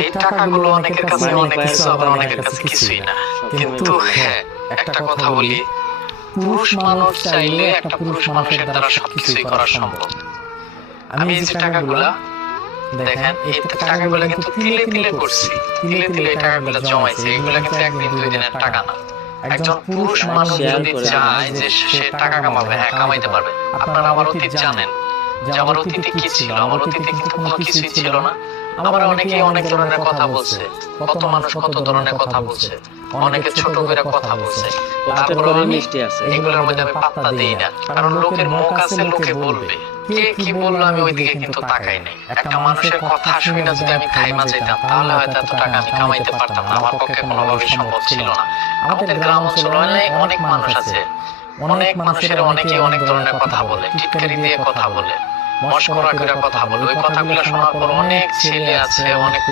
এই টাকাগুলো অনেকের কাছে অনেক কিছু, আবার অনেকের কাছে কিছুই না। কিন্তু হ্যাঁ, একটা কথা বলি, পুরুষ মানুষ চাইলে একটা পুরুষ মানুষের দ্বারা সবকিছুই করা সম্ভব। আমি এই যে টাকাগুলা দেখেন, এই টাকাগুলা কিন্তু তিলে তিলে করছি, তিলে তিলে এই টাকাগুলা জমাইছি। এগুলা কিন্তু একদিন দুই দিনের টাকা না। একজন পুরুষ মানুষ যদি চায় যে সে টাকা কামাবে, হ্যাঁ কামাইতে পারবে। আপনারা আমার অতীত জানেন যে আমার অতীতে কি ছিল। আমার অতীতে কিন্তু কোনো কিছুই ছিল না। আমার অনেকেই অনেক ধরনের কথা বলছে, কত মানুষ কত ধরনের কথা বলছে, অনেকে ছোট করে কথা বলছে। তারপরে আমি এগুলোর মধ্যে আমি পাত্তা দিই না, কারণ লোকের মুখ আছে, লোকে বলবে। কে কি বললো আমি ওইদিকে কিন্তু তাকাই নাই। একটা মানুষের কথা শুনে যদি আমি খাইমা যেতাম, তাহলে হয়তো এত টাকা আমি কামাইতে পারতাম না। আমার পক্ষে কোনোভাবেই সম্ভব ছিল না। আমাদের গ্রাম অঞ্চলে অনেক মানুষ আছে, অনেক মানুষের অনেকে অনেক ধরনের কথা বলে, টিটকারি দিয়ে কথা বলে, মশকরা করে কথা বলে। ওই কথাগুলো শোনার পর অনেক ছেলে আছে, অনেক